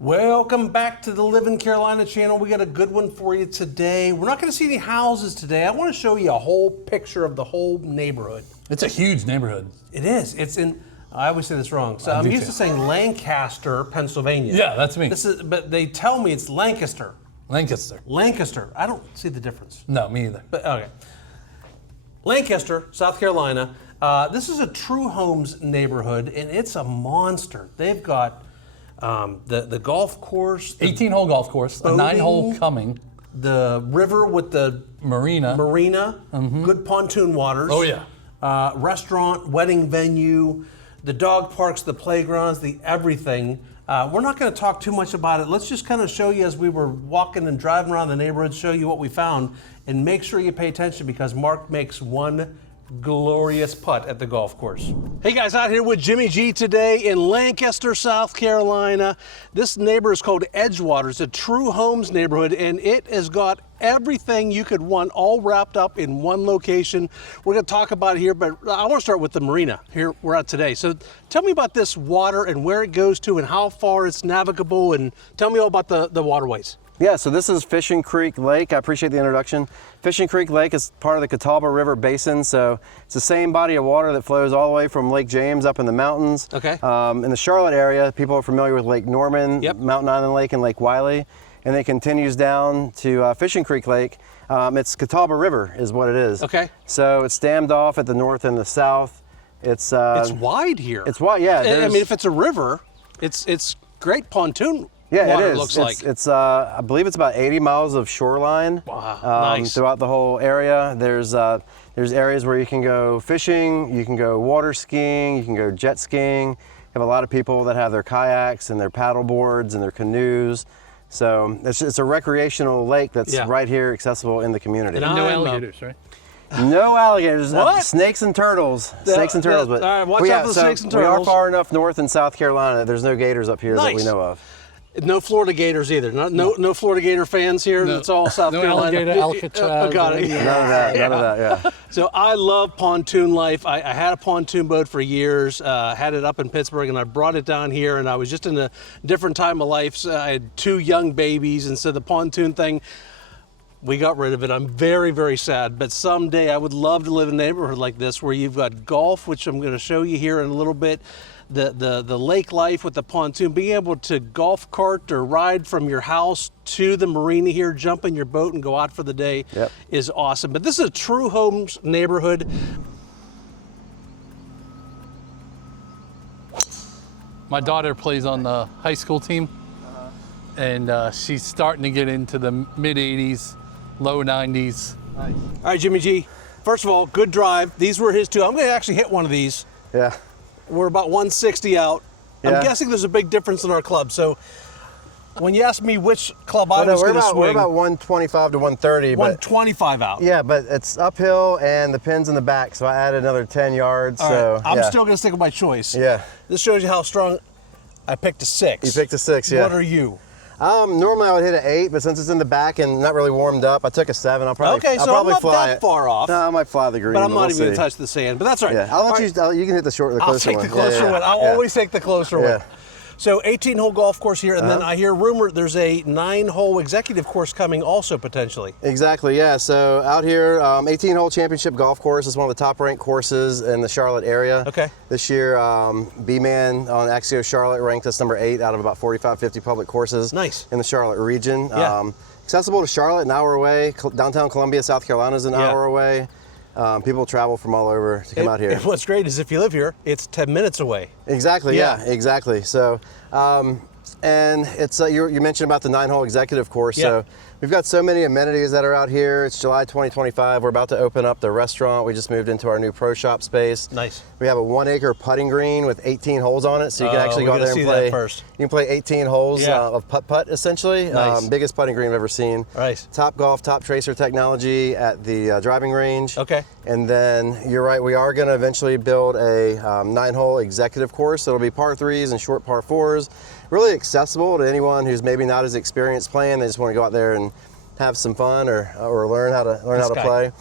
Welcome back to the Live in Carolina channel. We got a good one for you today. We're not going to see any houses today. I want to show you a whole picture of the whole neighborhood. It's a huge neighborhood. It is. It's in, I always say this wrong. So I'm used to saying Lancaster, Pennsylvania. Yeah, that's me. But they tell me it's Lancaster. Lancaster. Lancaster. I don't see the difference. No, me either. But okay. Lancaster, South Carolina. This is a True Homes neighborhood, and it's a monster. They've got the golf course, 18-hole golf course, boating, a 9-hole coming, the river with the Marina, good pontoon waters. Oh yeah. Restaurant, wedding venue, the dog parks, the playgrounds, the everything. We're not going to talk too much about it. Let's just kind of show you as we were walking and driving around the neighborhood, show you what we found, and make sure you pay attention because Mark makes one glorious putt at the golf course. Hey guys, out here with Jimmy G today in Lancaster, South Carolina. This neighborhood is called Edgewater. It's a True Homes neighborhood, and it has got everything you could want all wrapped up in one location. We're going to talk about it here, but I want to start with the Marina. Here we're at today. So tell me about this water and where it goes to and how far it's navigable, and tell me all about the waterways. Yeah, so this is Fishing Creek Lake. I appreciate the introduction. Fishing Creek Lake is part of the Catawba River Basin, so it's the same body of water that flows all the way from Lake James up in the mountains. Okay. In the Charlotte area, people are familiar with Lake Norman, Mountain Island Lake, and Lake Wiley, and it continues down to Fishing Creek Lake. It's Catawba River is what it is. Okay. So it's dammed off at the north and the south. It's wide here. It's wide, yeah. I mean, if it's a river, it's great pontoon. Yeah, water, it is. Looks like. It's I believe it's about 80 miles of shoreline. Wow, nice. Throughout the whole area. There's areas where you can go fishing, you can go water skiing, you can go jet skiing. You have a lot of people that have their kayaks and their paddle boards and their canoes. So it's a recreational lake that's right here accessible in the community. And no alligators, right? No alligators. What? Snakes and turtles. Snakes and turtles. But all right, watch out for the snakes and turtles. We are far enough north in South Carolina that there's no gators up here that we know of. No Florida Gators either. No Florida Gator fans here. No. It's all South Carolina. Alligator, Alcatraz. Got it. None of that. None of that. Yeah. So I love pontoon life. I had a pontoon boat for years. Had it up in Pittsburgh, and I brought it down here. And I was just in a different time of life. So I had 2 young babies, and so the pontoon thing, we got rid of it. I'm very, very sad. But someday I would love to live in a neighborhood like this where you've got golf, which I'm going to show you here in a little bit. The lake life with the pontoon, being able to golf cart or ride from your house to the marina here, jump in your boat and go out for the day is awesome. But this is a True Homes neighborhood. My daughter plays on the high school team, and she's starting to get into the mid-80s, low 90s. Nice. All right, Jimmy G. First of all, good drive. These were his 2. I'm going to actually hit one of these. Yeah. We're about 160 out. I'm guessing there's a big difference in our club. So when you asked me which club I was going to swing, we're about 125 to 130. 125 out. Yeah, but it's uphill and the pin's in the back, so I added another 10 yards. All right. I'm still going to stick with my choice. Yeah. This shows you how strong. I picked a 6. You picked a 6, yeah. What are you? Normally I would hit an 8, but since it's in the back and not really warmed up, I took a 7. I'll probably I'm not that far off. No, I might fly the green. But I'm not even going to touch the sand. But that's all right. Yeah, I'll let you. You can hit the closer one. I'll take the closer one. I'll always take the closer one. So 18-hole golf course here, and then I hear rumor there's a 9-hole executive course coming also potentially. Exactly, yeah. So out here, 18-hole championship golf course is one of the top-ranked courses in the Charlotte area. Okay. This year, B-Man on Axio Charlotte ranked us number 8 out of about 45, 50 public courses. Nice. In the Charlotte region. Yeah. Accessible to Charlotte, an hour away. Downtown Columbia, South Carolina is an hour away. People travel from all over to come out here. And what's great is if you live here, it's 10 minutes away. Exactly, yeah exactly. So, and it's you mentioned about the 9-hole executive course. So we've got so many amenities that are out here. It's July 2025. We're about to open up the restaurant. We just moved into our new pro shop space. Nice. We have a 1-acre putting green with 18 holes on it, so you can actually go out there and play. First. You can play 18 holes of putt essentially. Nice. Biggest putting green I've ever seen. Nice. Top golf, top tracer technology at the driving range. Okay. And then you're right, we are going to eventually build a 9-hole executive course. It'll be par 3s and short par 4s. Really accessible to anyone who's maybe not as experienced playing. They just want to go out there and have some fun or learn how to guy. play.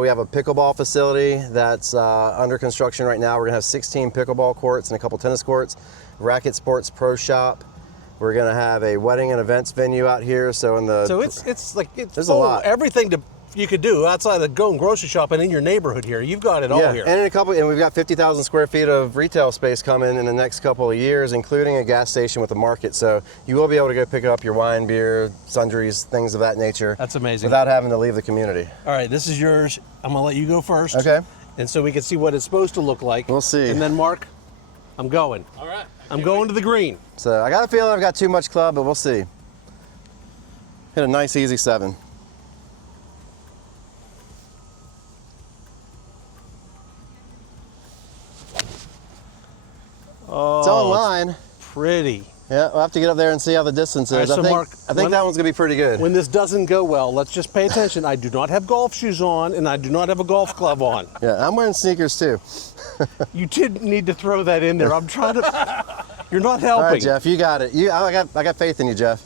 We have a pickleball facility that's under construction right now. We're gonna have 16 pickleball courts and a couple tennis courts. Racket Sports Pro Shop. We're gonna have a wedding and events venue out here. So it's there's full a lot. everything you could do outside of going grocery shopping in your neighborhood here. You've got it all here. And we've got 50,000 square feet of retail space coming in the next couple of years, including a gas station with a market. So you will be able to go pick up your wine, beer, sundries, things of that nature. That's amazing. Without having to leave the community. All right, this is yours. I'm gonna let you go first. Okay. And so we can see what it's supposed to look like. We'll see. And then Mark, I'm going. All right. I'm going to the green. So I got a feeling I've got too much club, but we'll see. Hit a nice easy 7. Oh, It's online. Pretty. Yeah, we'll have to get up there and see how the distance is. All right, so Mark, I think that one's gonna be pretty good. When this doesn't go well, let's just pay attention. I do not have golf shoes on, and I do not have a golf glove on. Yeah, I'm wearing sneakers too. You didn't need to throw that in there. I'm trying to. You're not helping. All right, Jeff, you got it. I got faith in you, Jeff.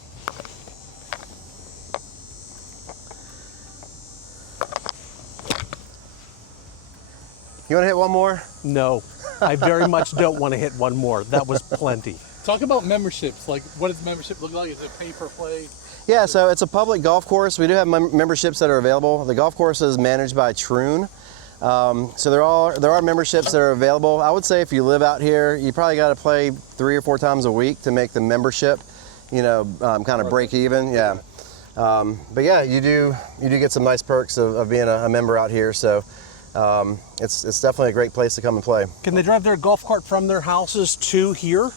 You want to hit one more? No, I very much don't want to hit one more. That was plenty. Talk about memberships. Like, what does membership look like? Is it pay per play? Yeah, so it's a public golf course. We do have memberships that are available. The golf course is managed by Troon. So there are memberships that are available. I would say if you live out here, you probably got to play 3 or 4 times a week to make the membership, kind of break even. Yeah. But yeah, you do get some nice perks of being a member out here. So it's definitely a great place to come and play. Can they drive their golf cart from their houses to here?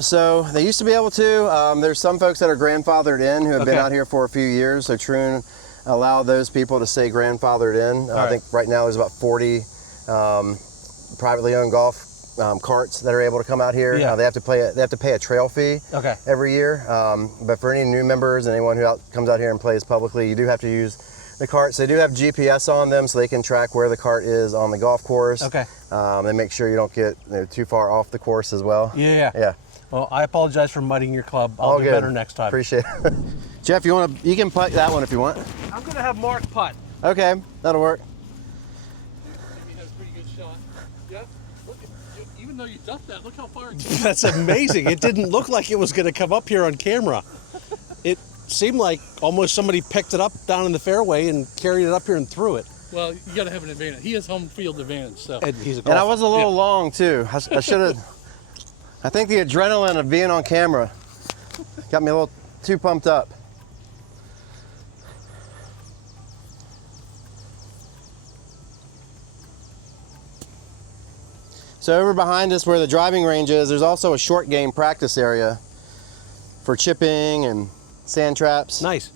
So they used to be able to. There's some folks that are grandfathered in who have been out here for a few years. So Troon allow those people to stay grandfathered in. I think right now there's about 40 privately owned golf carts that are able to come out here. Yeah. They have to pay a trail fee every year. But for any new members and anyone who comes out here and plays publicly, you do have to use the carts. They do have GPS on them, so they can track where the cart is on the golf course. Okay. They make sure you don't get too far off the course as well. Yeah. Well, I apologize for mudding your club. I'll All do good. better next time. Appreciate it. Jeff, you can putt that one if you want. I'm gonna have Mark putt. Okay, that'll work. He has a pretty good shot. Yeah. Look, even though you ducked that, look how far it That's amazing. It didn't look like it was gonna come up here on camera. It seemed like almost somebody picked it up down in the fairway and carried it up here and threw it. Well, you got to have an advantage. He has home field advantage, so. And he's a golfer. And I was a little long too. I should have. I think the adrenaline of being on camera got me a little too pumped up. So over behind us where the driving range is, there's also a short game practice area for chipping and sand traps. Nice.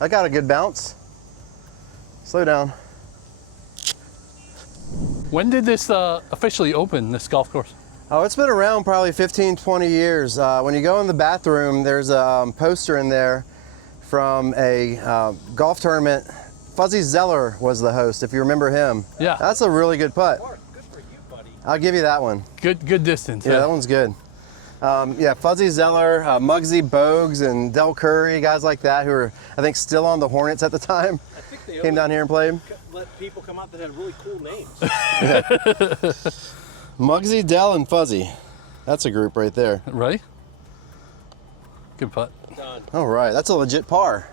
I got a good bounce. Slow down. When did this officially open, this golf course? Oh, it's been around probably 15, 20 years. When you go in the bathroom, there's a poster in there from a golf tournament. Fuzzy Zeller was the host, if you remember him. Yeah. That's a really good putt. Mark, good for you, buddy. I'll give you that one. Good distance. Yeah, that one's good. Fuzzy Zeller, Muggsy Bogues, and Del Curry, guys like that who are, I think, still on the Hornets at the time. I think they Came down here and played. let people come out that had really cool names. Muggsy, Del, and Fuzzy. That's a group right there. Right? Good putt. Done. All right, that's a legit par.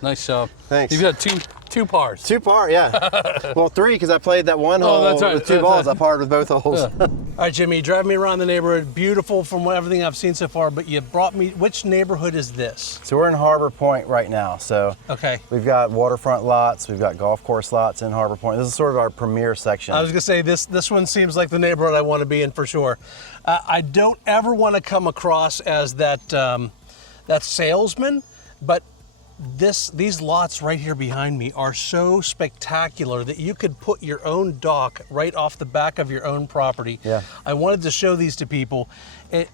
Nice job. Thanks. You've got two pars. 2 par, yeah. Well, 3 because I played that one hole that's right, with 2 that's balls. right. I parred with both holes. Yeah. All right, Jimmy, you drive me around the neighborhood. Beautiful from everything I've seen so far, but you brought me, which neighborhood is this? So we're in Harbor Point right now. So Okay. we've got waterfront lots, we've got golf course lots in Harbor Point. This is sort of our premier section. I was gonna say this one seems like the neighborhood I want to be in for sure. I don't ever want to come across as that salesman, but these lots right here behind me are so spectacular that you could put your own dock right off the back of your own property. Yeah. I wanted to show these to people.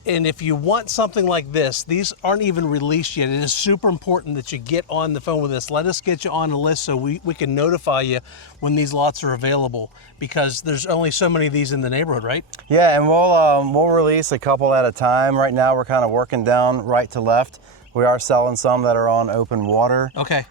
And if you want something like this, these aren't even released yet. It is super important that you get on the phone with us. Let us get you on the list so we can notify you when these lots are available, because there's only so many of these in the neighborhood, right? Yeah, and we'll release a couple at a time. Right now, we're kind of working down right to left. We are selling some that are on open water. Okay.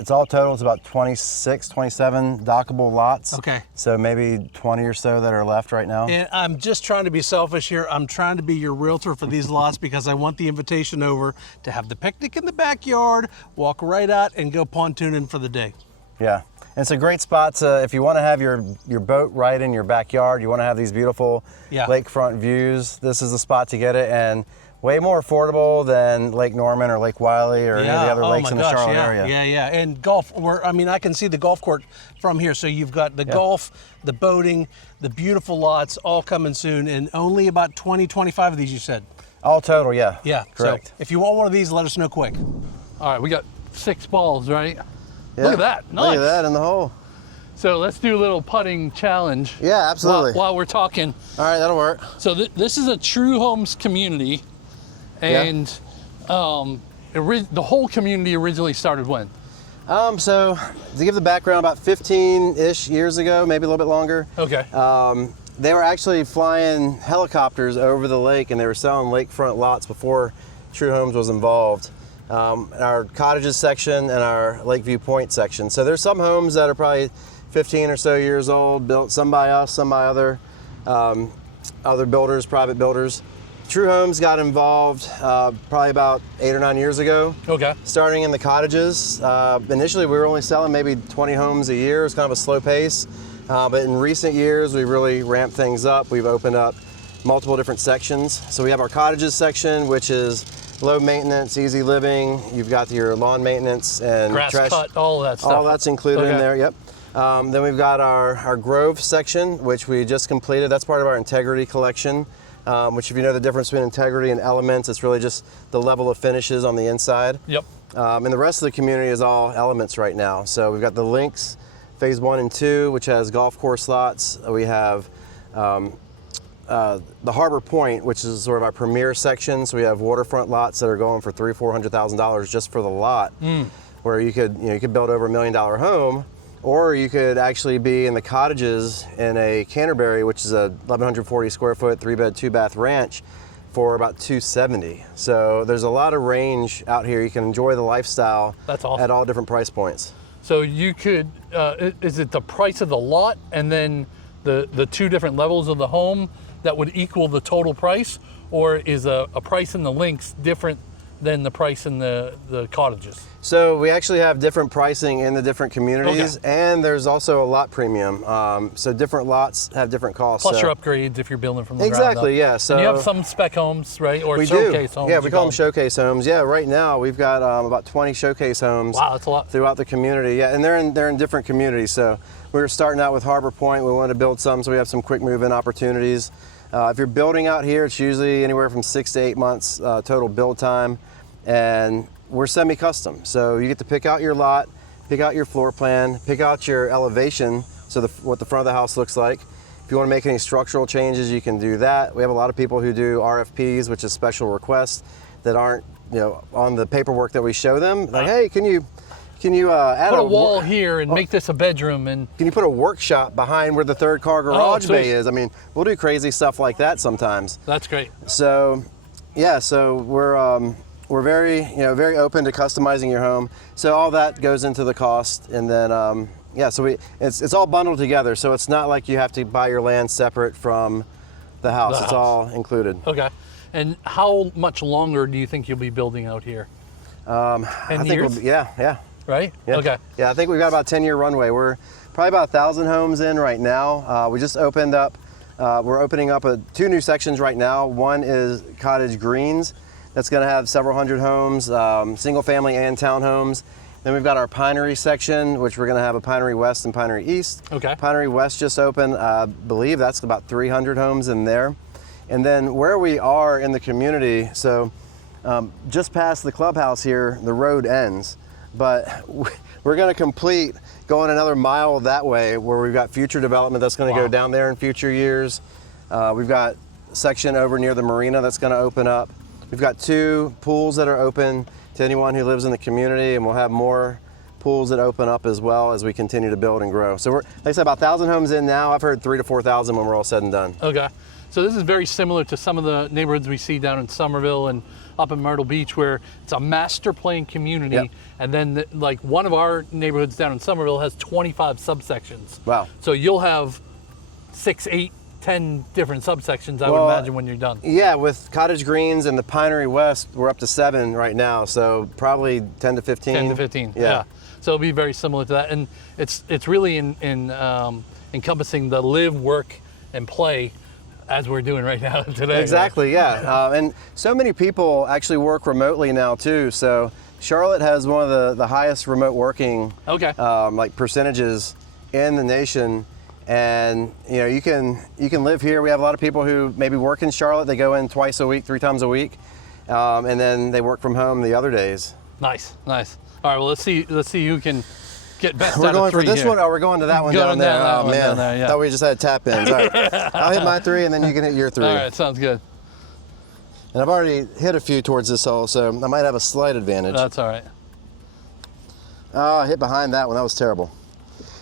It's all total, it's about 26, 27 dockable lots. Okay. So maybe 20 or so that are left right now. And I'm just trying to be selfish here. I'm trying to be your realtor for these lots because I want the invitation over to have the picnic in the backyard, walk right out and go pontooning for the day. Yeah, and it's a great spot to, if you want to have your boat right in your backyard, you want to have these beautiful lakefront views, this is the spot to get it, and way more affordable than Lake Norman or Lake Wiley or any of the other lakes in the Charlotte area. Yeah. And golf, I can see the golf court from here. So you've got the golf, the boating, the beautiful lots all coming soon, and only about 20, 25 of these you said. All total, yeah. Yeah, correct. So if you want one of these, let us know quick. All right, we got 6 balls, right? Yeah. Look at that, nice. Look at that in the hole. So let's do a little putting challenge. Yeah, absolutely. While we're talking. All right, that'll work. So this is a True Homes community. And the whole community originally started when? So to give the background, about 15-ish years ago, maybe a little bit longer. Okay. They were actually flying helicopters over the lake, and they were selling lakefront lots before True Homes was involved. Our cottages section and our Lakeview Point section. So there's some homes that are probably 15 or so years old, built some by us, some by other builders, private builders. True Homes got involved probably about 8 or 9 years ago. Okay. Starting in the cottages. Initially, we were only selling maybe 20 homes a year. It was kind of a slow pace. But in recent years, we really ramped things up. We've opened up multiple different sections. So we have our cottages section, which is low maintenance, easy living. You've got your lawn maintenance and grass trash. cut, all that stuff. All that's included in there, yep. Then we've got our Grove section, which we just completed. That's part of our Integrity collection. Which, if you know the difference between integrity and elements, it's really just the level of finishes on the inside. Yep. And the rest of the community is all elements right now. So we've got the Links, phase 1 and 2, which has golf course lots. We have the Harbor Point, which is sort of our premier section. So we have waterfront lots that are going for $300,000-$400,000 just for the lot, where you could build over $1 million home. Or you could actually be in the cottages in a Canterbury, which is a 1,140 square foot, 3-bed, 2-bath ranch for about $270. So there's a lot of range out here. You can enjoy the lifestyle. That's awesome. At all different price points. So you could, is it the price of the lot and then the 2 different levels of the home that would equal the total price? Or is a price in the Links different than the price in the cottages? So we actually have different pricing in the different communities, and there's also a lot premium. So different lots have different costs. Plus your upgrades if you're building from the ground up. Exactly, yeah. So and you have some spec homes, right? Or we showcase do. homes. Yeah, we call them showcase homes. Yeah, right now we've got about 20 showcase homes. Wow, that's a lot. Throughout the community. Yeah, and they're in different communities. So we were starting out with Harbor Point. We wanted to build some, so we have some quick move-in opportunities. If you're building out here, it's usually anywhere from 6 to 8 months total build time. And we're semi-custom, so you get to pick out your lot, pick out your floor plan, pick out your elevation, so what the front of the house looks like. If you want to make any structural changes, you can do that. We have a lot of people who do RFPs, which is special requests, that aren't on the paperwork that we show them. Like, hey, can you add put a wall here and make this a bedroom, and can you put a workshop behind where the 3rd car garage bay is? I mean, we'll do crazy stuff like that sometimes. That's great. So, yeah, so we're very, very open to customizing your home. So all that goes into the cost, and then so it's all bundled together. So it's not like you have to buy your land separate from the house. It's all included. Okay. And how much longer do you think you'll be building out here? 10 years? Yeah. Right? Yeah. Okay. Yeah, I think we've got about a 10-year runway. We're probably about 1,000 homes in right now. We just opened up. We're opening up 2 new sections right now. One is Cottage Greens. That's going to have several hundred homes, single family and townhomes. Then we've got our Pinery section, which we're going to have a Pinery West and Pinery East. Okay. Pinery West just opened. I believe that's about 300 homes in there. And then where we are in the community, so Just past the clubhouse here, the road ends, but we're going to complete going another mile that way where we've got future development that's going to go down there in future years. We've got a section over near the Marina that's going to open up. We've got 2 pools that are open to anyone who lives in the community, and we'll have more pools that open up as well as we continue to build and grow. So we're, like I said, about 1,000 homes in now. I've heard 3,000 to 4,000 when we're all said and done. Okay. So this is very similar to some of the neighborhoods we see down in Somerville and up in Myrtle Beach, where it's a master plan community. Yep. And then like one of our neighborhoods down in Somerville has 25 subsections. Wow. So you'll have 6, 8, 10 different subsections, I would imagine, when you're done. Yeah, with Cottage Greens and the Pinery West, we're up to 7 right now. So probably 10 to 15. 10 to 15, Yeah. So it'll be very similar to that. And it's really encompassing the live, work, and play as we're doing right now today. Exactly, yeah. And so many people actually work remotely now too. So Charlotte has one of the highest remote working like percentages in the nation. And you know, you can live here. We have a lot of people who maybe work in Charlotte. They go in twice a week, 3 times a week, and then they work from home the other days. Nice, nice. All right, well, let's see who can get best We're out going of 3 for this here. one, or we're going to that one down there. That Oh one man, down there, yeah. thought we just had tap ins. All right, I'll hit my 3, and then you can hit your 3. All right, sounds good. And I've already hit a few towards this hole, so I might have a slight advantage. That's all right. Oh, I hit behind that one. That was terrible.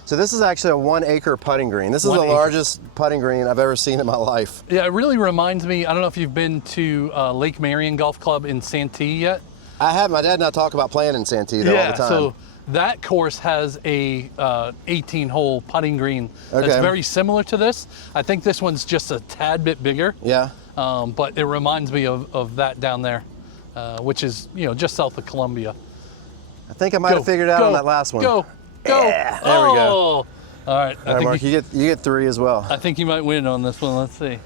So this is actually a 1 acre putting green. This is the largest putting green I've ever seen in my life. Yeah, it really reminds me, I don't know if you've been to Lake Marion Golf Club in Santee yet. I have. My dad and I talk about playing in Santee though all the time. So that course has a 18-hole putting green that's very similar to this. I think this one's just a tad bit bigger. Yeah. But it reminds me of that down there, which is, you know, just south of Columbia. I think I might have figured it out on that last one. Go. Yeah, there we go. All right. All right, Mark, you get 3 as well. I think you might win on this one. Let's see.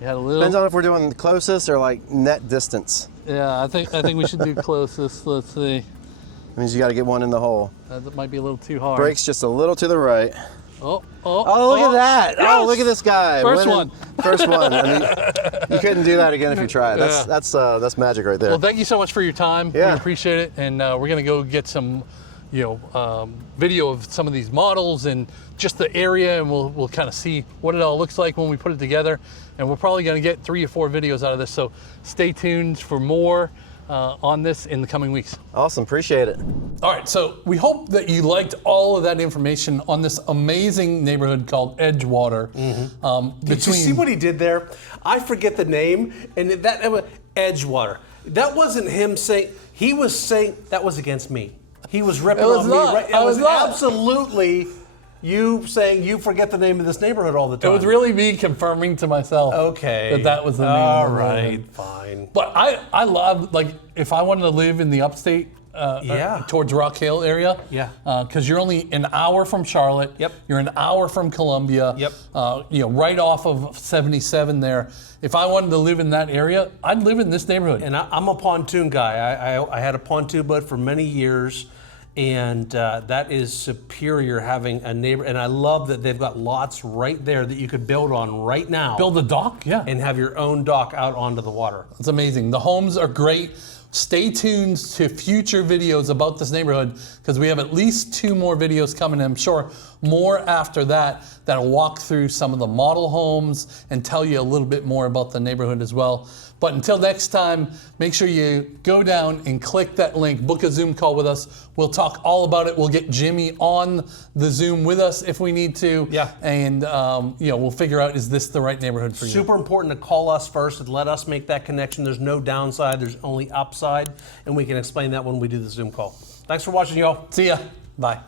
You had a little. Depends on if we're doing the closest or like net distance. Yeah, I think we should do closest. Let's see. That means you got to get one in the hole. That might be a little too hard. Brakes just a little to the right. Oh, look at that. Yes! Oh, look at this guy. First winning. one. First one. I mean, you couldn't do that again if you tried. That's magic right there. Well, thank you so much for your time. Yeah. We appreciate it. And we're going to go get some, video of some of these models and just the area, and we'll kind of see what it all looks like when we put it together. And we're probably going to get 3 or 4 videos out of this. So stay tuned for more on this in the coming weeks. Awesome. Appreciate it. All right, so we hope that you liked all of that information on this amazing neighborhood called Edgewater. Did you see what he did there? I forget the name, and that Edgewater. That wasn't him saying. He was saying that was against me. He was ripping on me. Right? It was absolutely you saying you forget the name of this neighborhood all the time. It was really me confirming to myself that was the name all of the right, neighborhood. fine. But I love, like, if I wanted to live in the upstate towards Rock Hill area, because you're only an hour from Charlotte, you're an hour from Columbia, right off of 77 there. If I wanted to live in that area, I'd live in this neighborhood. And I'm a pontoon guy. I had a pontoon boat for many years, and that is superior having a neighbor. And I love that they've got lots right there that you could build on right now. Build a dock, and have your own dock out onto the water. It's amazing. The homes are great. Stay tuned to future videos about this neighborhood, because we have at least 2 more videos coming, and I'm sure more after that that'll walk through some of the model homes and tell you a little bit more about the neighborhood as well. But until next time, make sure you go down and click that link, book a Zoom call with us. We'll talk all about it. We'll get Jimmy on the Zoom with us if we need to. And we'll figure out, is this the right neighborhood for you? Super important to call us first and let us make that connection. There's no downside, there's only upside, and we can explain that when we do the Zoom call. Thanks for watching, y'all. See ya. Bye.